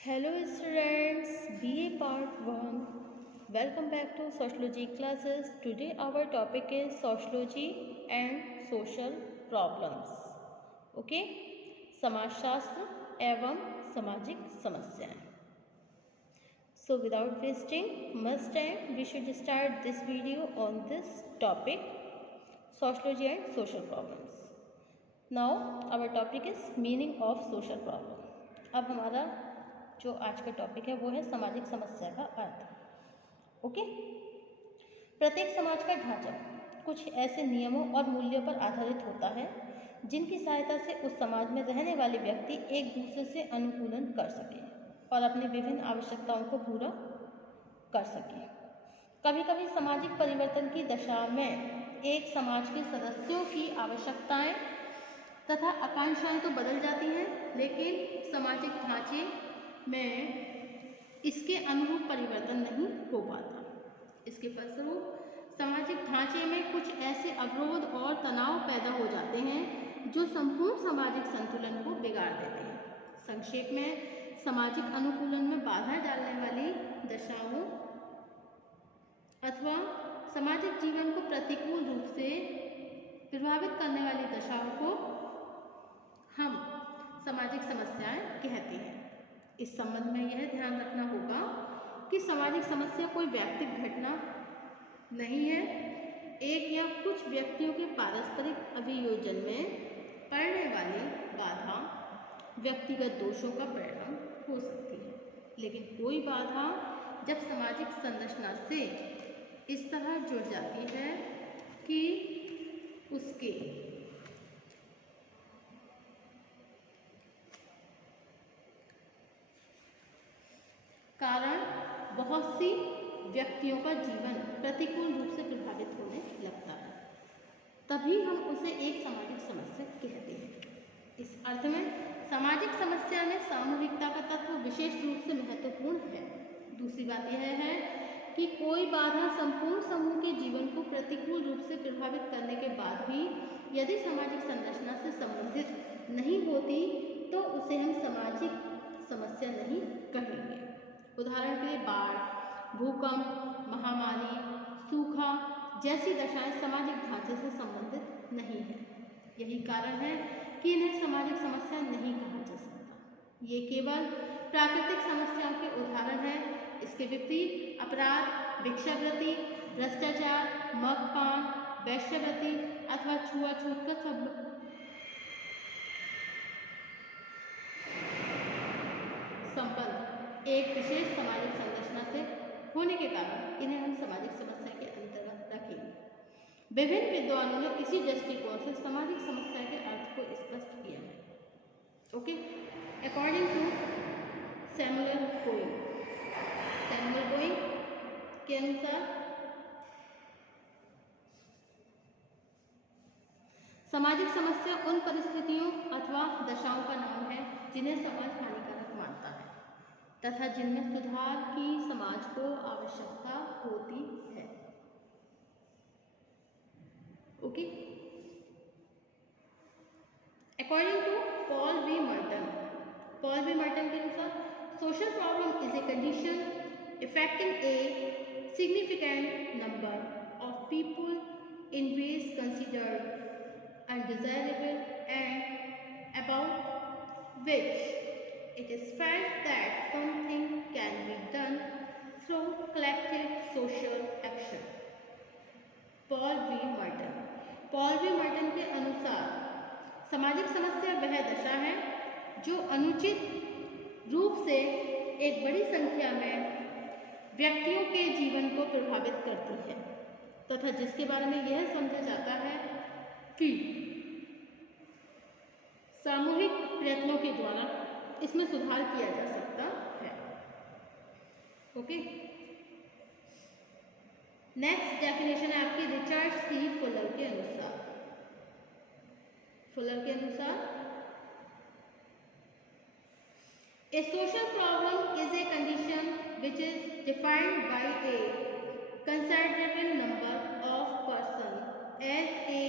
Hello students, BA Part 1. Welcome back to Sociology classes. Today our topic is Sociology and Social Problems. Okay? समाजशास्त्र एवं सामाजिक समस्याएं. So without wasting much time, we should start this video on this topic, Sociology and Social Problems. Now our topic is meaning of social problem. अब हमारा जो आज का topic है वो है सामाजिक समस्या का अर्थ. ओके. प्रत्येक समाज का ढांचा कुछ ऐसे नियमों और मूल्यों पर आधारित होता है जिनकी सहायता से उस समाज में रहने वाले व्यक्ति एक दूसरे से अनुकूलन कर सके और अपनी विभिन्न आवश्यकताओं को पूरा कर सके. कभी कभी सामाजिक परिवर्तन की दशा में एक समाज के सदस्यों की आवश्यकताएं तथा आकांक्षाएं तो बदल जाती हैं, लेकिन सामाजिक ढांचे में इसके अनुरूप परिवर्तन नहीं हो पाता. इसके फलस्वरूप सामाजिक ढांचे में कुछ ऐसे अवरोध और तनाव पैदा हो जाते हैं जो संपूर्ण सामाजिक संतुलन को बिगाड़ देते हैं. संक्षेप में, सामाजिक अनुकूलन में बाधा डालने वाली दशाओं अथवा सामाजिक जीवन को प्रतिकूल रूप से प्रभावित करने वाली दशाओं को हम सामाजिक समस्याएं कहते हैं. इस संबंध में यह ध्यान रखना होगा कि सामाजिक समस्या कोई व्यक्तिगत घटना नहीं है. एक या कुछ व्यक्तियों के पारस्परिक अभियोजन में पड़ने वाली बाधा व्यक्तिगत दोषों का परिणाम हो सकती है, लेकिन कोई बाधा जब सामाजिक संरचना से इस तरह जुड़ जाती है कि उसके कारण बहुत सी व्यक्तियों का जीवन प्रतिकूल रूप से प्रभावित होने लगता है, तभी हम उसे एक सामाजिक समस्या कहते हैं. इस अर्थ में सामाजिक समस्या में सामूहिकता का तत्व विशेष रूप से महत्वपूर्ण है. दूसरी बात यह है कि कोई बाधा संपूर्ण समूह के जीवन को प्रतिकूल रूप से प्रभावित करने के बाद भी यदि सामाजिक संरचना से संबंधित नहीं होती तो उसे हम सामाजिक समस्या नहीं कहेंगे. उदाहरण के लिए बाढ़, भूकंप, महामारी, सूखा जैसी दशाएं सामाजिक ढांचे से संबंधित नहीं है. यही कारण है कि इन्हें सामाजिक समस्या नहीं कहा जा सकता. ये केवल प्राकृतिक समस्याओं के उदाहरण हैं. इसके विपरीत अपराध, भिक्षावृत्ति, भ्रष्टाचार, मद्यपान, वेश्यावृत्ति अथवा छुआछूत का संबंध एक विशेष सामाजिक संरचना से होने के कारण इन्हें हम सामाजिक समस्या के अंतर्गत रखेंगे. विभिन्न विद्वानों ने इसी दृष्टिकोण से सामाजिक समस्या के अर्थ को स्पष्ट किया है. ओके. अकॉर्डिंग टू सैमुअल बोइंग के अनुसार सामाजिक समस्या उन परिस्थितियों अथवा दशाओं का नाम है जिन्हें समाज हानिकारक मानता है तथा जिनमें सुधार की समाज को आवश्यकता होती है. Okay. According to Paul B Merton के अनुसार social problem is a condition affecting a significant number of people in ways considered undesirable and about which it is felt that something can be done through collective social action. Paul B Merton के अनुसार सामाजिक समस्या वह दशा है जो अनुचित रूप से एक बड़ी संख्या में व्यक्तियों के जीवन को प्रभावित करती है तथा जिसके बारे में यह समझा जाता है कि सामूहिक प्रयत्नों के द्वारा इसमें सुधार किया जा सकता है. ओके. नेक्स्ट डेफिनेशन है आपकी रिचर्ड सी फुलर के अनुसार a social problem is a condition which is defined by a considerable number of persons as a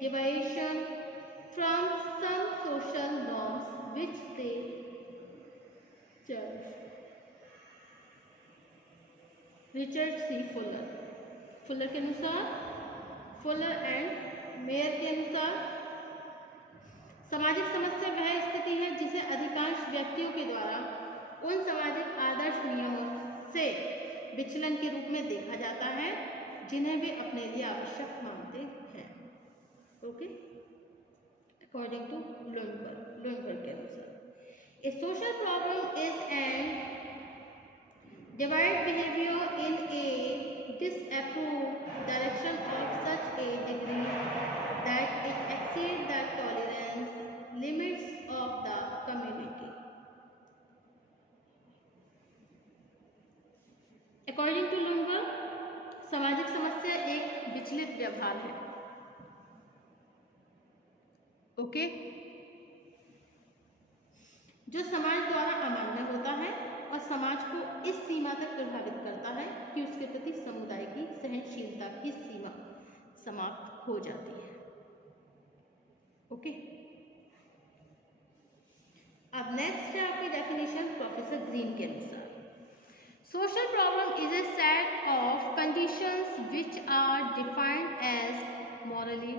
deviation from some social norms which they church. Richard C Fuller. Fuller के अनुसार, Fuller and mayor के अनुसार, सामाजिक समस्या वह स्थिति है जिसे अधिकांश व्यक्तियों के द्वारा उन सामाजिक आदर्श नियमों से विचलन के रूप में देखा जाता है जिन्हें वे अपने लिए आवश्यक मानते हैं। ओके, अकॉर्डिंग टू लुनबर्ग के अनुसार, a social problem is an divide behaviour in a disapproved direction of such a degree that it exceed the tolerance limits of the community. According to Lundberg, सामाजिक समस्या एक विचलित व्यवहार है। Okay, जो समाज द्वारा अमान्य होता है और समाज को इस सीमा तक प्रभावित करता है कि उसके प्रति समुदाय की सहनशीलता की सीमा समाप्त हो जाती है। ओके, अब नेक्स्ट है आपकी डेफिनेशन प्रोफेसर ग्रीन के अनुसार, social problem is a set of conditions which are defined as morally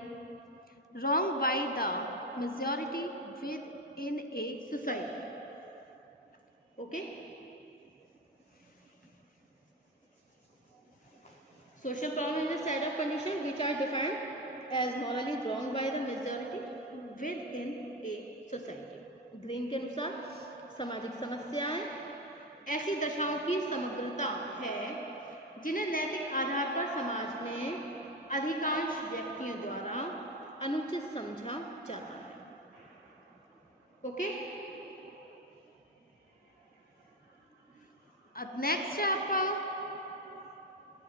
wrong by the majority within a society. Okay? Social problem is a set of conditions which are defined as morally wrong by the majority within a society. Green के अनुसार सामाजिक समस्याएं ऐसी दशाओं की समग्रता है जिन्हें नैतिक आधार पर समाज में अधिकांश व्यक्तियों द्वारा अनुचित समझा जाता है। ओके, अब नेक्स्ट है आपका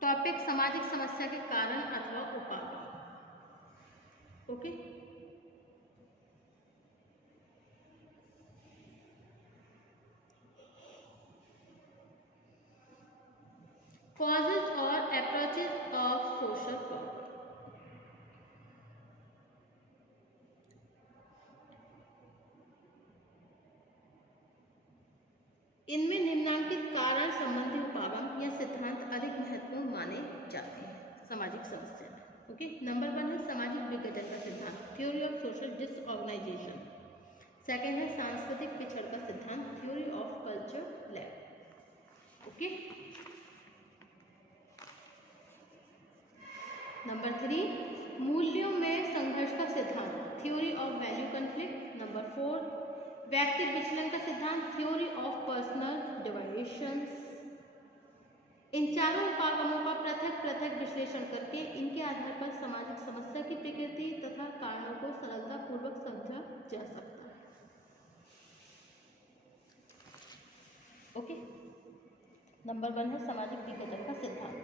टॉपिक सामाजिक समस्या के कारण अथवा उपाय। Okay, causes or approaches of social problem। इनमें निम्नांकित कारण संबंधी उपागम या सिद्धांत अधिक महत्वपूर्ण माने जाते हैं सामाजिक समस्या में। ओके, नंबर 1 है सामाजिक विघटन का सिद्धांत, theory of social disorganisation. Second है सांस्कृतिक पिछड़ का सिद्धांत, theory of culture lab. Okay, number 3 मूल्यों में संघर्ष का सिद्धांत, theory of value conflict. Number 4 व्यक्ति विचलन का सिद्धांत, थ्योरी ऑफ पर्सनल डिवाइडेशंस। इन चारों उपागमों का पृथक पृथक विश्लेषण करके इनके आधार पर सामाजिक समस्या की प्रकृति तथा कारणों को सरलतापूर्वक समझा जा सकता है। ओके, नंबर 1 है सामाजिक विघटन का सिद्धांत।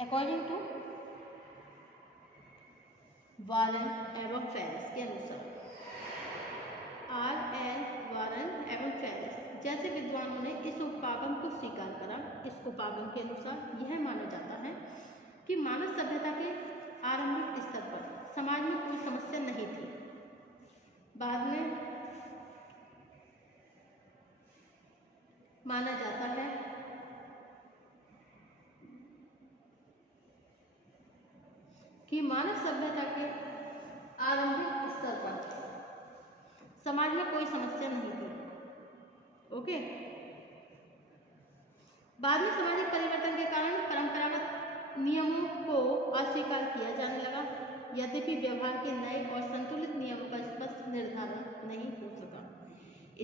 अकॉर्डिंग टू वारन एवं फेरिस के अनुसार, वारन एवं फेरिस जैसे विद्वानों ने इस उपागम को स्वीकार करा। इस उपागम के अनुसार यह माना जाता है कि मानव सभ्यता के आरंभिक स्तर पर समाज में कोई समस्या नहीं थी। बाद में माना जाता है कि मानव सभ्यता के आरंभिक स्तर पर समाज में कोई समस्या नहीं थी। ओके, बाद में सामाजिक परिवर्तन के कारण परंपरागत नियमों को अस्वीकार किया जाने लगा, यद्यपि व्यवहार के नए और संतुलित नियमों का स्पष्ट निर्धारण नहीं हो सका।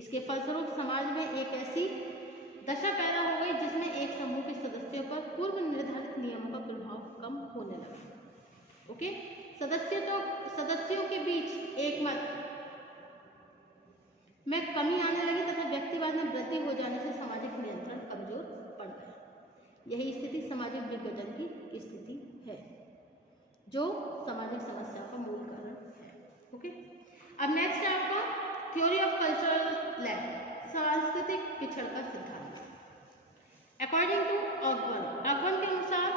इसके फलस्वरूप समाज में एक ऐसी दशा पैदा हो गई जिसमें एक समूह के सदस्यों पर पूर्व निर्धारित नियमों का प्रभाव कम होने लगा। ओके, सदस्यों के बीच एक मत में कमी आने लगी तथा व्यक्तिवाद में वृद्धि हो जाने से सामाजिक नियंत्रण कमजोर पड़ गया। यही स्थिति सामाजिक विघटन की स्थिति है जो सामाजिक समस्या का मूल कारण है। ओके, अब नेक्स्ट है आपका थ्योरी ऑफ कल्चरल लैब, सांस्कृतिक पिछड़ का सिद्धांत। अकॉर्डिंग टू ऑगबर्न के अनुसार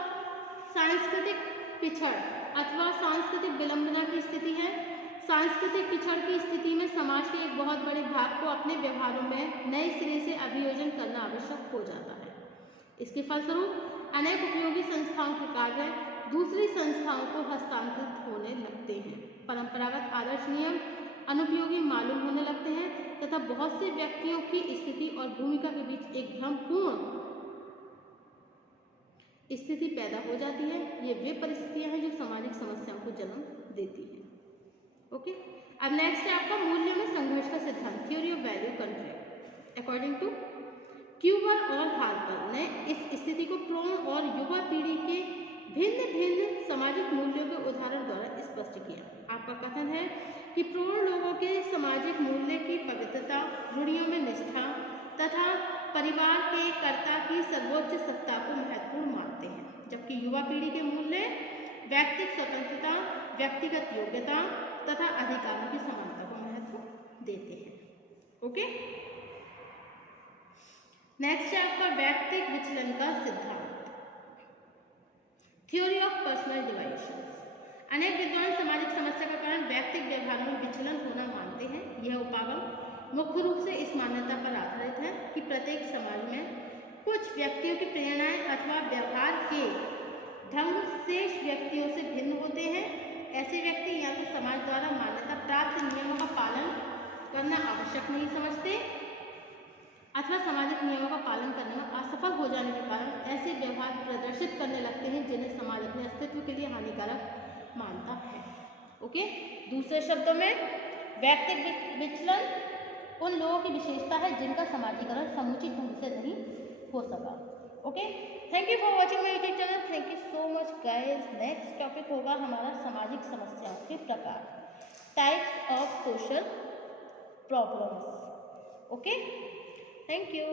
सांस्कृतिक पिछड़ अथवा सांस्कृतिक विलंबना की स्थिति है। सांस्कृतिक पिछड़ की स्थिति में समाज के एक बहुत बड़े भाग को अपने व्यवहारों में नए सिरे से अभियोजन करना आवश्यक हो जाता है। इसके फलस्वरूप अनेक उपयोगी संस्थाओं के कार्य दूसरी संस्थाओं को हस्तांतरित होने लगते हैं। परंपरागत आदर्श नियम अनुपयोगी मालूम होने लगते हैं तथा बहुत से व्यक्तियों की स्थिति और भूमिका के बीच एक भ्रमपूर्ण स्थिति पैदा हो जाती है। ये वे परिस्थितियां हैं जो सामाजिक समस्याओं को जन्म देती हैं। ओके, अब नेक्स्ट है आपका मूल्यों में संघर्ष का सिद्धांत, theory of value conflict. According to Cuber और हार्पर ने इस स्थिति को प्रौढ़ और युवा पीढ़ी के भिन्न भिन्न सामाजिक मूल्यों के उदाहरण द्वारा स्पष्ट किया। आपका कथन है कि प्रौढ़ लोगों के सामाजिक मूल्य की पवित्रता, रूढ़ियों में निष्ठा तथा परिवार के कर्ता की सर्वोच्च सत्ता को महत्वपूर्ण मानते हैं, जबकि युवा पीढ़ी के मूल्य व्यक्तिगत स्वतंत्रता, व्यक्तिगत योग्यता तथा अधिकारों की समानता को महत्व देते हैं। ओके, नेक्स्ट है आपका व्यक्तिगत विचलन का सिद्धांत, थ्योरी ऑफ पर्सनल डिवाइडेशन। अनेक विद्वान सामाजिक समस्या का कारण व्यक्तिगत व्यवहार में विचलन होना मानते हैं। यह उपागम मुख्य रूप से इस मान्यता पर आधारित है कि प्रत्येक समाज में कुछ व्यक्तियों की प्रेरणाएं अथवा व्यवहार के ढंग शेष व्यक्तियों से भिन्न होते हैं। ऐसे व्यक्ति या तो समाज द्वारा मान्यता प्राप्त नियमों का पालन करना आवश्यक नहीं समझते अथवा सामाजिक नियमों का पालन करने में असफल हो जाने के कारण ऐसे व्यवहार प्रदर्शित करने लगते हैं जिन्हें समाज अपने अस्तित्व के लिए हानिकारक मानता है। ओके, दूसरे शब्दों में व्यक्तिगत विचलन उन लोगों की विशेषता है जिनका समाजीकरण समुचित ढंग से नहीं हो सका। Okay, thank you for watching my YouTube channel. Thank you so much guys. Next topic होगा हमारा सामाजिक समस्याओं के प्रकार, types of social problems. Okay, thank you.